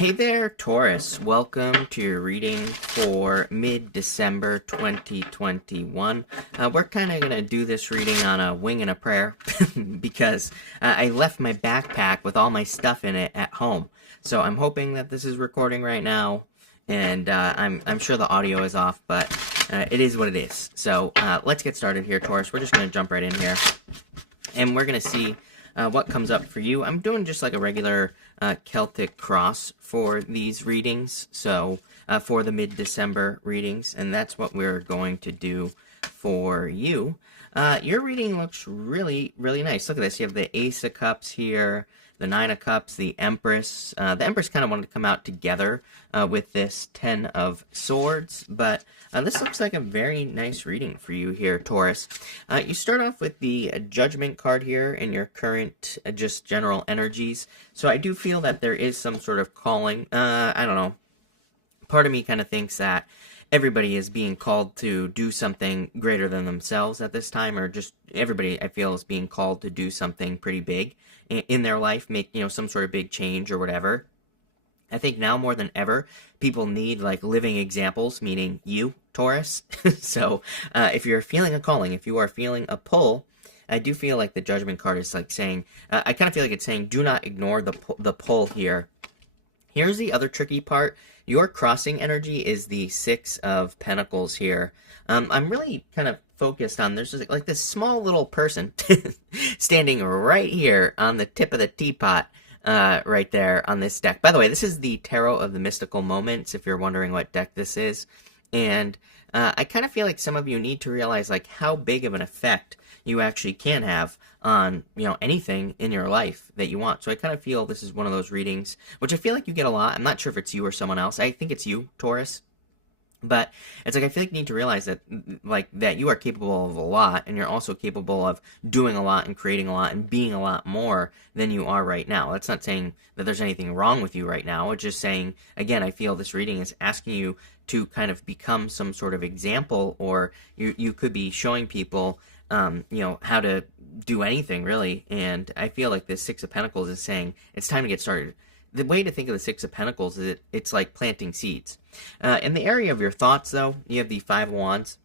Hey there, Taurus. Welcome to your reading for mid-December 2021. We're kind of going to do this reading on a wing and a prayer because I left my backpack with all my stuff in it at home. So I'm hoping that this is recording right now, and I'm sure the audio is off, but it is what it is. So let's get started here, Taurus. We're just going to jump right in here, and we're going to see what comes up for you. I'm doing just like a regular Celtic cross for these readings, so for the mid-December readings, and that's what we're going to do for you. Your reading looks really, really nice. Look at this. You have the Ace of Cups here, the Nine of Cups, the Empress. The Empress kind of wanted to come out together with this Ten of Swords, but this looks like a very nice reading for you here, Taurus. You start off with the Judgment card here in your current just general energies, so I do feel that there is some sort of calling. I don't know. Part of me kind of thinks that everybody is being called to do something greater than themselves at this time, or just everybody, I feel, is being called to do something pretty big in their life, make, some sort of big change or whatever. I think now more than ever, people need like living examples, meaning you, Taurus. So if you're feeling a calling, if you are feeling a pull, I do feel like the Judgment card is like saying, I kind of feel like it's saying, do not ignore the pull here. Here's the other tricky part. Your crossing energy is the Six of Pentacles here. I'm really kind of focused on, there's just like this small little person standing right here on the tip of the teapot, right there on this deck. By the way, this is the Tarot of the Mystical Moments, if you're wondering what deck this is. And I kind of feel like some of you need to realize like how big of an effect you actually can have on, anything in your life that you want. So I kind of feel this is one of those readings, which I feel like you get a lot. I'm not sure if it's you or someone else. I think it's you, Taurus. But it's like I feel like you need to realize that that you are capable of a lot, and you're also capable of doing a lot and creating a lot and being a lot more than you are right now. That's not saying that there's anything wrong with you right now. It's just saying, again, I feel this reading is asking you to kind of become some sort of example, or you could be showing people how to do anything really. And I feel like this Six of Pentacles is saying it's time to get started. The way to think of the Six of Pentacles is it's like planting seeds. In the area of your thoughts, though, you have the Five of Wands.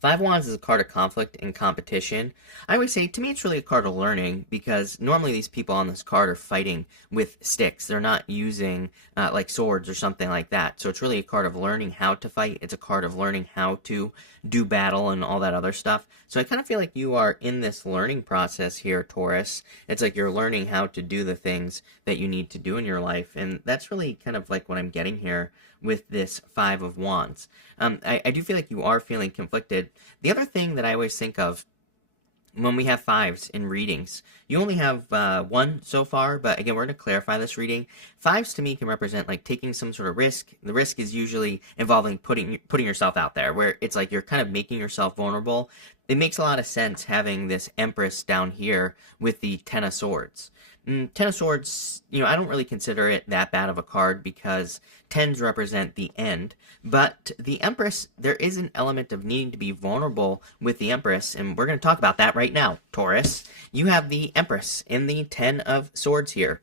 Five of Wands is a card of conflict and competition. I would say, to me, it's really a card of learning, because normally these people on this card are fighting with sticks. They're not using like swords or something like that. So it's really a card of learning how to fight. It's a card of learning how to do battle and all that other stuff. So I kind of feel like you are in this learning process here, Taurus. It's like you're learning how to do the things that you need to do in your life. And that's really kind of like what I'm getting here with this Five of Wands. I do feel like you are feeling conflicted. The other thing that I always think of when we have fives in readings, you only have one so far, but again, we're going to clarify this reading. Fives to me can represent like taking some sort of risk. The risk is usually involving putting yourself out there, where it's like you're kind of making yourself vulnerable. It makes a lot of sense having this Empress down here with the Ten of Swords. Ten of Swords, I don't really consider it that bad of a card, because tens represent the end, but the Empress, there is an element of needing to be vulnerable with the Empress, and we're going to talk about that right now, Taurus. You have the Empress in the Ten of Swords here.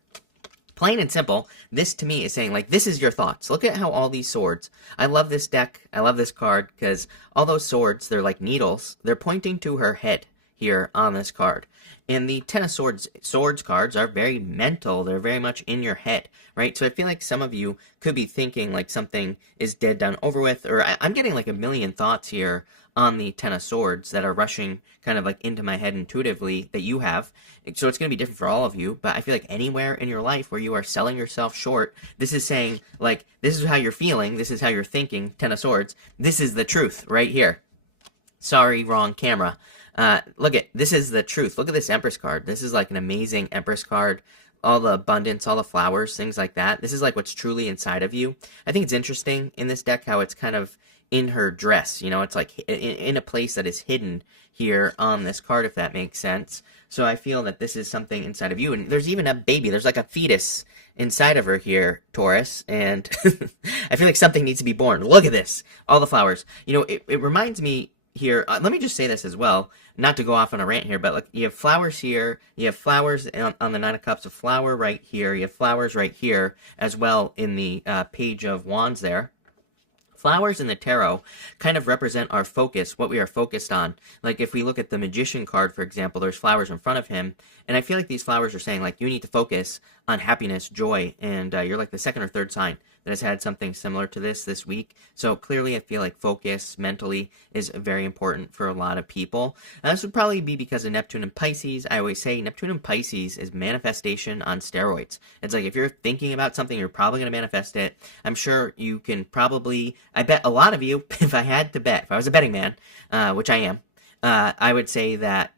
Plain and simple, this to me is saying, like, this is your thoughts. Look at how all these swords, I love this deck, I love this card, because all those swords, they're like needles, they're pointing to her head here on this card. And the Ten of Swords cards are very mental. They're very much in your head, right? So I feel like some of you could be thinking like something is dead, done, over with, or I'm getting like a million thoughts here on the Ten of Swords that are rushing kind of like into my head intuitively that you have. So it's going to be different for all of you, but I feel like anywhere in your life where you are selling yourself short, this is saying like, this is how you're feeling, this is how you're thinking, Ten of Swords, this is the truth right here. Sorry, wrong camera. Look at, this is the truth. Look at this Empress card. This is like an amazing Empress card. All the abundance, all the flowers, things like that. This is like what's truly inside of you. I think it's interesting in this deck how it's kind of in her dress. It's like in a place that is hidden here on this card, if that makes sense. So I feel that this is something inside of you. And there's even a baby. There's like a fetus inside of her here, Taurus. And I feel like something needs to be born. Look at this. All the flowers. It reminds me here, let me just say this as well, not to go off on a rant here, but like you have flowers here, you have flowers on the Nine of Cups, a flower right here, you have flowers right here as well in the Page of Wands there. Flowers in the tarot kind of represent our focus, what we are focused on. Like if we look at the Magician card, for example, there's flowers in front of him, and I feel like these flowers are saying like you need to focus on happiness, joy, and you're like the second or third sign that has had something similar to this week. So clearly I feel like focus mentally is very important for a lot of people. This would probably be because of Neptune and Pisces. I always say Neptune and Pisces is manifestation on steroids. It's like if you're thinking about something, you're probably going to manifest it. I'm sure you can probably, I bet a lot of you, if I had to bet, if I was a betting man, which I am, I would say that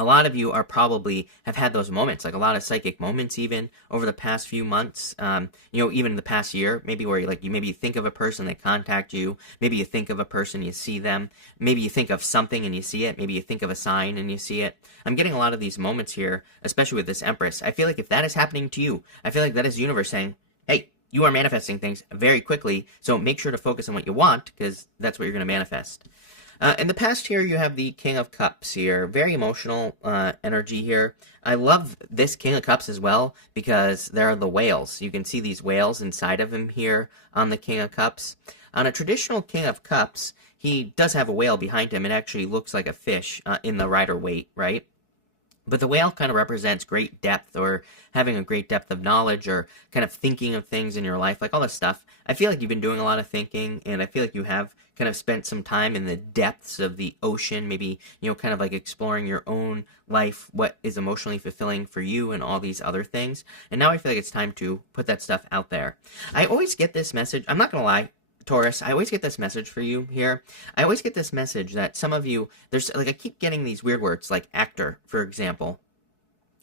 a lot of you are probably have had those moments, like a lot of psychic moments even over the past few months, even in the past year, maybe where you maybe you think of a person, they contact you, maybe you think of a person, you see them, maybe you think of something and you see it, maybe you think of a sign and you see it. I'm getting a lot of these moments here, especially with this Empress. I feel like if that is happening to you, I feel like that is the universe saying, hey, you are manifesting things very quickly, so make sure to focus on what you want, because that's what you're going to manifest. In the past here, you have the King of Cups here. Very emotional energy here. I love this King of Cups as well because there are the whales. You can see these whales inside of him here on the King of Cups. On a traditional King of Cups, he does have a whale behind him. It actually looks like a fish in the Rider-Waite, right? But the whale kind of represents great depth, or having a great depth of knowledge, or kind of thinking of things in your life, like all this stuff. I feel like you've been doing a lot of thinking, and I feel like you have kind of spent some time in the depths of the ocean, maybe, kind of like exploring your own life, what is emotionally fulfilling for you, and all these other things. And now I feel like it's time to put that stuff out there. I always get this message, I'm not going to lie, Taurus, I always get this message for you here. I always get this message that some of you, there's like, I keep getting these weird words like actor, for example.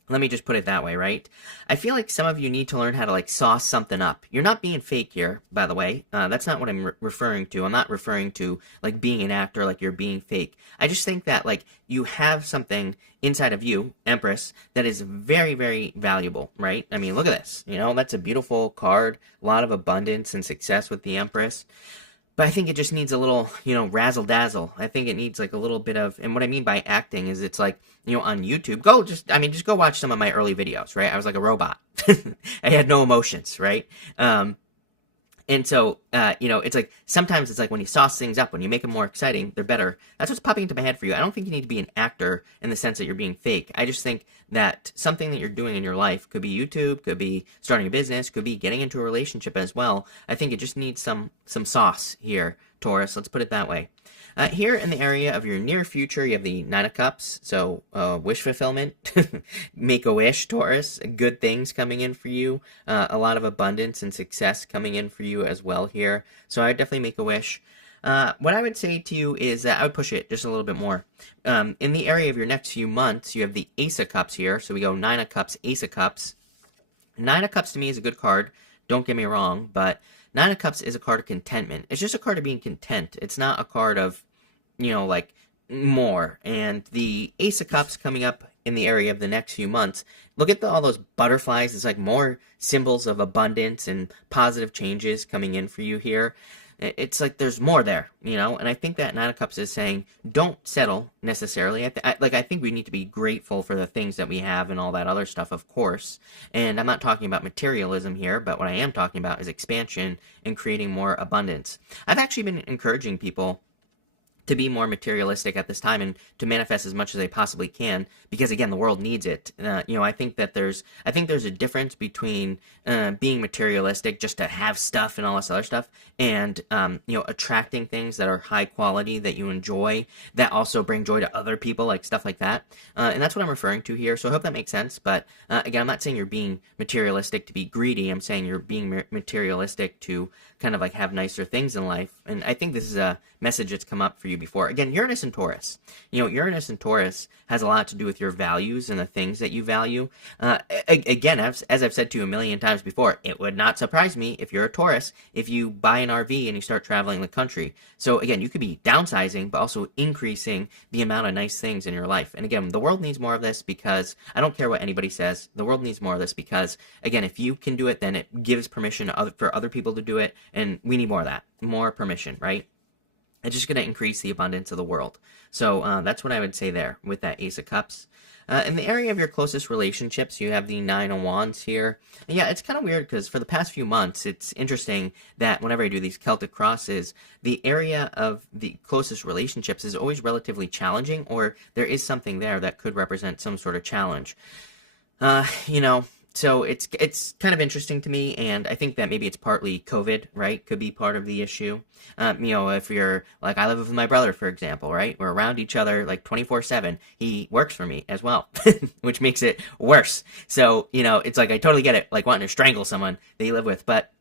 Let me just put it that way, right? I feel like some of you need to learn how to like sauce something up. You're not being fake here, by the way. That's not what I'm referring to. I'm not referring to like being an actor, like you're being fake. I just think that like you have something inside of you, Empress, that is very, very valuable, right? I mean, look at this. That's a beautiful card. A lot of abundance and success with the Empress. But I think it just needs a little, razzle-dazzle. I think it needs like a little bit of, and what I mean by acting is it's like, on YouTube, just go watch some of my early videos, right? I was like a robot. I had no emotions, right? And so, it's like, sometimes it's like when you sauce things up, when you make them more exciting, they're better. That's what's popping into my head for you. I don't think you need to be an actor in the sense that you're being fake. I just think that something that you're doing in your life could be YouTube, could be starting a business, could be getting into a relationship as well. I think it just needs some sauce here, Taurus. Let's put it that way. Here in the area of your near future, you have the Nine of Cups, so wish fulfillment. Make a wish, Taurus. Good things coming in for you. A lot of abundance and success coming in for you as well here. So I would definitely make a wish. What I would say to you is that I would push it just a little bit more. In the area of your next few months, you have the Ace of Cups here. So we go Nine of Cups, Ace of Cups. Nine of Cups to me is a good card. Don't get me wrong, but Nine of Cups is a card of contentment. It's just a card of being content. It's not a card of, like more. And the Ace of Cups coming up in the area of the next few months, look at all those butterflies. It's like more symbols of abundance and positive changes coming in for you here. It's like there's more there, and I think that Nine of Cups is saying don't settle necessarily. I think we need to be grateful for the things that we have and all that other stuff, of course. And I'm not talking about materialism here, but what I am talking about is expansion and creating more abundance. I've actually been encouraging people to be more materialistic at this time and to manifest as much as they possibly can, because again, the world needs it. I think there's a difference between being materialistic just to have stuff and all this other stuff, and attracting things that are high quality that you enjoy, that also bring joy to other people, like stuff like that. And that's what I'm referring to here. So I hope that makes sense. But again, I'm not saying you're being materialistic to be greedy. I'm saying you're being materialistic to kind of like have nicer things in life. And I think this is a message that's come up for you before. Again, Uranus and Taurus. Uranus and Taurus has a lot to do with your values and the things that you value. Again, as I've said to you a million times before, it would not surprise me if you're a Taurus if you buy an RV and you start traveling the country. So again, you could be downsizing, but also increasing the amount of nice things in your life. And again, the world needs more of this, because I don't care what anybody says. The world needs more of this because, again, if you can do it, then it gives permission for other people to do it. And we need more of that. More permission, right? It's just going to increase the abundance of the world. So that's what I would say there with that Ace of Cups. In the area of your closest relationships, you have the Nine of Wands here. And yeah, it's kind of weird because for the past few months, it's interesting that whenever I do these Celtic crosses, the area of the closest relationships is always relatively challenging, or there is something there that could represent some sort of challenge. You know, so it's kind of interesting to me, and I think that maybe it's partly COVID, right? Could be part of the issue. You know, if you're like, I live with my brother, for example, right? We're around each other like 24/7. He works for me as well, which makes it worse. So, you know, it's like I totally get it, like wanting to strangle someone that you live with, but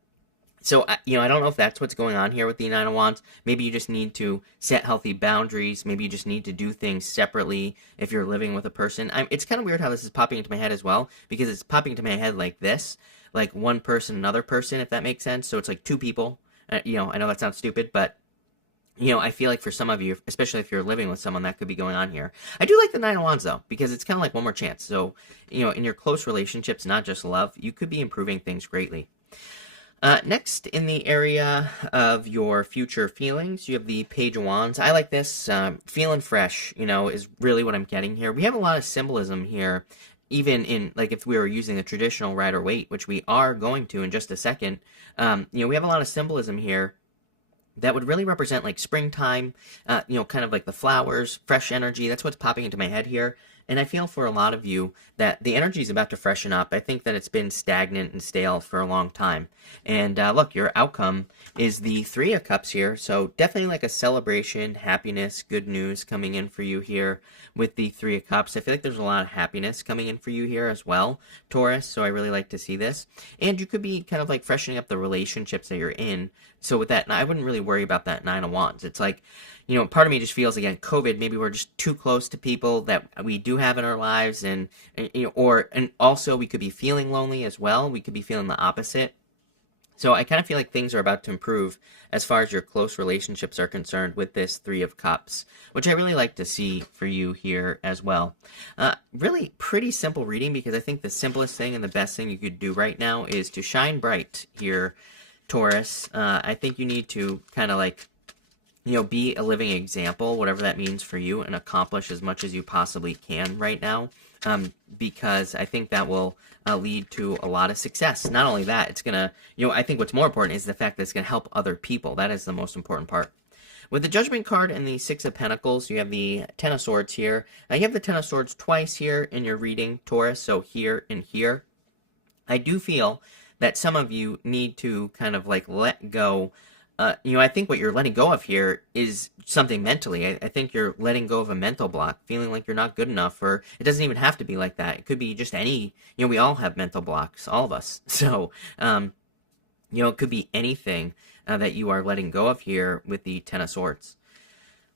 so, you know, I don't know if that's what's going on here with the Nine of Wands. Maybe you just need to set healthy boundaries. Maybe you just need to do things separately if you're living with a person. It's kind of weird how this is popping into my head as well, because it's popping into my head like this, like one person, another person, if that makes sense. So it's like two people. You know, I know that sounds stupid, but, you know, I feel like for some of you, especially if you're living with someone, that could be going on here. I do like the Nine of Wands, though, because it's kind of like one more chance. So, you know, in your close relationships, not just love, you could be improving things greatly. Next, in the area of your future feelings, you have the Page of Wands. I like this. Feeling fresh, you know, is really what I'm getting here. We have a lot of symbolism here, even in, like, if we were using the traditional Rider-Waite, which we are going to in just a second. You know, we have a lot of symbolism here that would really represent, like, springtime, you know, kind of like the flowers, fresh energy. That's what's popping into my head here. And I feel for a lot of you that the energy is about to freshen up. I think that it's been stagnant and stale for a long time. And look, your outcome is the Three of Cups here. So definitely like a celebration, happiness, good news coming in for you here with the Three of Cups. I feel like there's a lot of happiness coming in for you here as well, Taurus. So I really like to see this. And you could be kind of like freshening up the relationships that you're in. So with that, I wouldn't really worry about that Nine of Wands. It's like, you know, part of me just feels, again, COVID, maybe we're just too close to people that we do have in our lives, and you know, and also we could be feeling lonely as well. We could be feeling the opposite. So I kind of feel like things are about to improve as far as your close relationships are concerned with this Three of Cups, which I really like to see for you here as well. Really pretty simple reading, because I think the simplest thing and the best thing you could do right now is to shine bright here, Taurus. I think you need to kind of like, you know, be a living example, whatever that means for you, and accomplish as much as you possibly can right now, because I think that will lead to a lot of success. Not only that, it's going to, you know, I think what's more important is the fact that it's going to help other people. That is the most important part. With the Judgment card and the Six of Pentacles, you have the Ten of Swords here. Now, you have the Ten of Swords twice here in your reading, Taurus, so here and here. I do feel that some of you need to kind of like let go. You know, I think what you're letting go of here is something mentally. I think you're letting go of a mental block, feeling like you're not good enough, or it doesn't even have to be like that. It could be just any, you know, we all have mental blocks, all of us. So, you know, it could be anything that you are letting go of here with the Ten of Swords.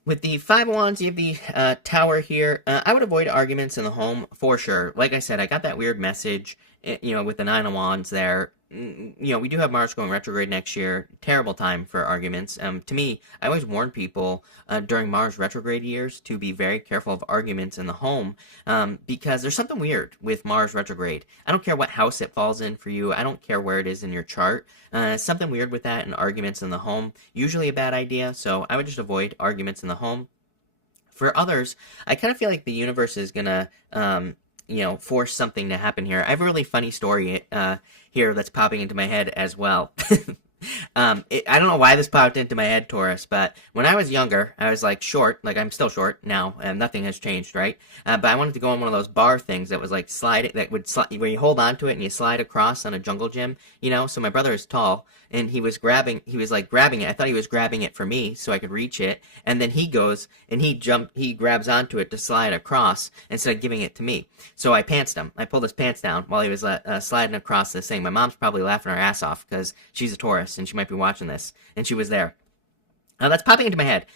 With the Five of Wands, you have the Tower here. I would avoid arguments in the home for sure. Like I said, I got that weird message, you know, with the Nine of Wands there. You know, we do have Mars going retrograde next year. Terrible time for arguments. To me, I always warn people during Mars retrograde years to be very careful of arguments in the home, because there's something weird with Mars retrograde. I don't care what house it falls in for you. I don't care where it is in your chart. Something weird with that, and arguments in the home, usually a bad idea. So I would just avoid arguments in the home. For others, I kind of feel like the universe is gonna you know, force something to happen here. I have a really funny story here that's popping into my head as well. I don't know why this popped into my head, Taurus, but when I was younger, I was like short, like I'm still short now, and nothing has changed, right? But I wanted to go on one of those bar things that was like that would slide, where you hold on to it and you slide across on a jungle gym, you know? So my brother is tall, and he was like grabbing it. I thought he was grabbing it for me so I could reach it, and then he goes and he grabs onto it to slide across instead of giving it to me. So I pantsed him. I pulled his pants down while he was sliding across this thing. My mom's probably laughing her ass off because she's a Taurus and she might be watching this, and she was there. That's popping into my head.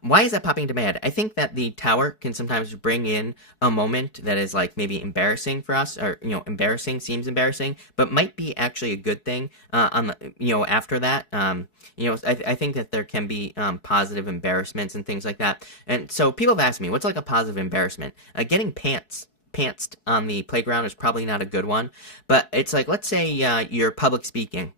Why is that popping into my head? I think that the Tower can sometimes bring in a moment that is like maybe embarrassing for us, or, you know, embarrassing, seems embarrassing, but might be actually a good thing on the, you know, after that. You know, I think that there can be positive embarrassments and things like that. And so people have asked me, what's like a positive embarrassment? Getting pantsed on the playground is probably not a good one, but it's like, let's say you're public speaking,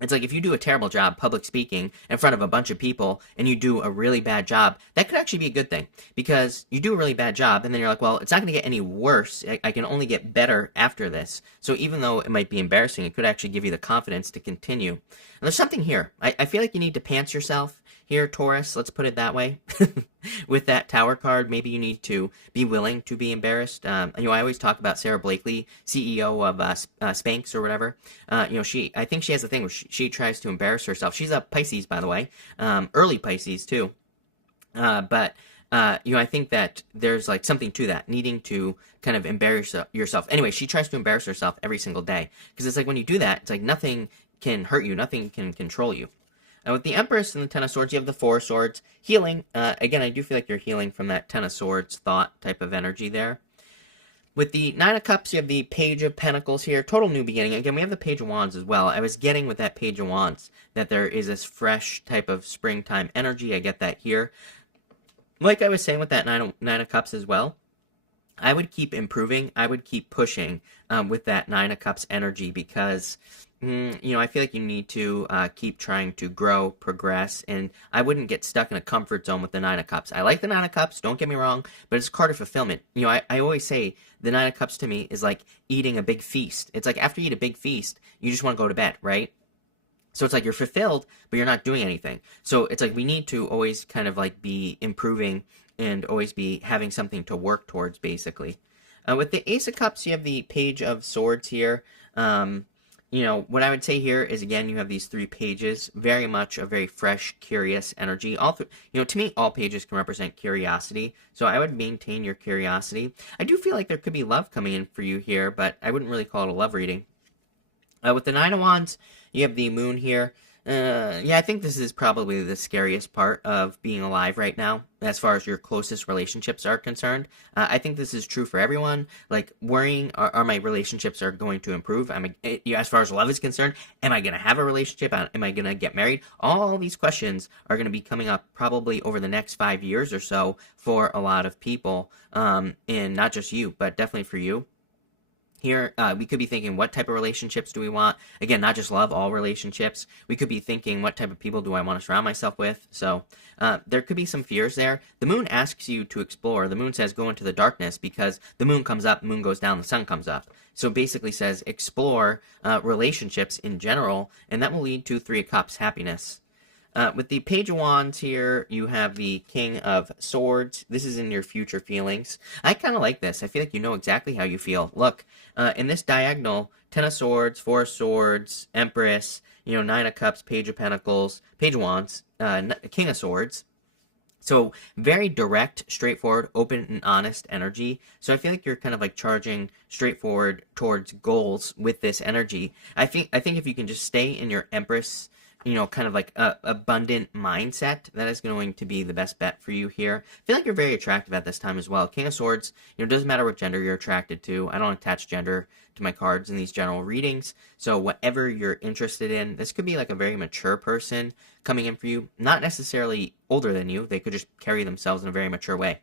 It's like if you do a terrible job public speaking in front of a bunch of people and you do a really bad job, that could actually be a good thing because you do a really bad job and then you're like, well, it's not going to get any worse. I can only get better after this. So even though it might be embarrassing, it could actually give you the confidence to continue. And there's something here. I feel like you need to pants yourself here, Taurus. Let's put it that way. With that Tower card, maybe you need to be willing to be embarrassed. I always talk about Sarah Blakely, CEO of Spanx or whatever. I think she has a thing where she tries to embarrass herself. She's a Pisces, by the way, early Pisces too. But I think that there's like something to that, needing to kind of embarrass yourself. Anyway, she tries to embarrass herself every single day because it's like when you do that, it's like nothing can hurt you, nothing can control you. With the Empress and the Ten of Swords, you have the Four of Swords. Healing. Again, I do feel like you're healing from that Ten of Swords thought type of energy there. With the Nine of Cups, you have the Page of Pentacles here. Total new beginning. Again, we have the Page of Wands as well. I was getting with that Page of Wands that there is this fresh type of springtime energy. I get that here. Like I was saying with that Nine of Cups as well, I would keep improving. I would keep pushing with that Nine of Cups energy because I feel like you need to keep trying to grow, progress, and I wouldn't get stuck in a comfort zone with the Nine of Cups. I like the Nine of Cups, don't get me wrong, but it's a card of fulfillment. I always say the Nine of Cups to me is like eating a big feast. It's like after you eat a big feast, you just want to go to bed, right? So it's like you're fulfilled, but you're not doing anything. So it's like we need to always kind of like be improving and always be having something to work towards, basically. With the Ace of Cups, you have the Page of Swords here. What I would say here is, again, you have these three pages, very much a very fresh, curious energy. To me, all pages can represent curiosity, so I would maintain your curiosity. I do feel like there could be love coming in for you here, but I wouldn't really call it a love reading. With the Nine of Wands, you have the Moon here. I think this is probably the scariest part of being alive right now, as far as your closest relationships are concerned. I think this is true for everyone. Like, worrying, are my relationships are going to improve? As far as love is concerned, am I going to have a relationship? Am I going to get married? All these questions are going to be coming up probably over the next 5 years or so for a lot of people, and not just you, but definitely for you. Here, we could be thinking, what type of relationships do we want? Again, not just love, all relationships. We could be thinking, what type of people do I want to surround myself with? So there could be some fears there. The moon asks you to explore. The moon says go into the darkness because the moon comes up, moon goes down, the sun comes up. So basically says explore relationships in general, and that will lead to Three of Cups, happiness. With the Page of Wands here, you have the King of Swords. This is in your future feelings. I kind of like this. I feel like you know exactly how you feel. Look, in this diagonal, Ten of Swords, Four of Swords, Empress, Nine of Cups, Page of Pentacles, Page of Wands, King of Swords. So very direct, straightforward, open, and honest energy. So I feel like you're kind of like charging straightforward towards goals with this energy. I think if you can just stay in your Empress, kind of like a abundant mindset, that is going to be the best bet for you here. I feel like you're very attractive at this time as well. King of Swords, it doesn't matter what gender you're attracted to. I don't attach gender to my cards in these general readings. So whatever you're interested in, this could be like a very mature person coming in for you. Not necessarily older than you. They could just carry themselves in a very mature way.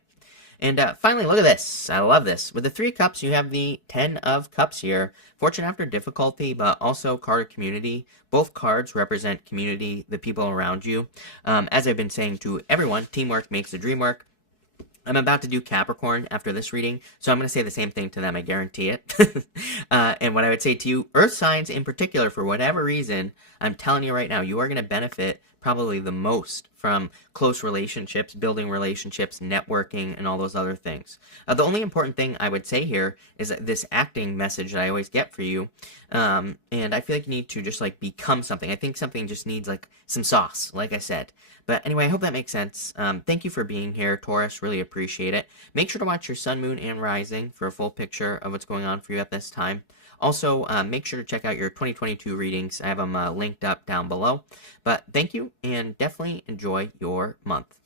And finally, look at this. I love this. With the Three of Cups, you have the Ten of Cups here. Fortune after difficulty, but also card of community. Both cards represent community, the people around you. As I've been saying to everyone, teamwork makes the dream work. I'm about to do Capricorn after this reading, so I'm going to say the same thing to them, I guarantee it. And what I would say to you, Earth signs in particular, for whatever reason, I'm telling you right now, you are going to benefit probably the most from close relationships, building relationships, networking, and all those other things. The only important thing I would say here is that this acting message that I always get for you, and I feel like you need to just like become something. I think something just needs like some sauce, like I said. But anyway, I hope that makes sense. Thank you for being here, Taurus. Really appreciate it. Make sure to watch your sun, moon, and rising for a full picture of what's going on for you at this time. Also, make sure to check out your 2022 readings. I have them linked up down below. But thank you, and definitely enjoy your month.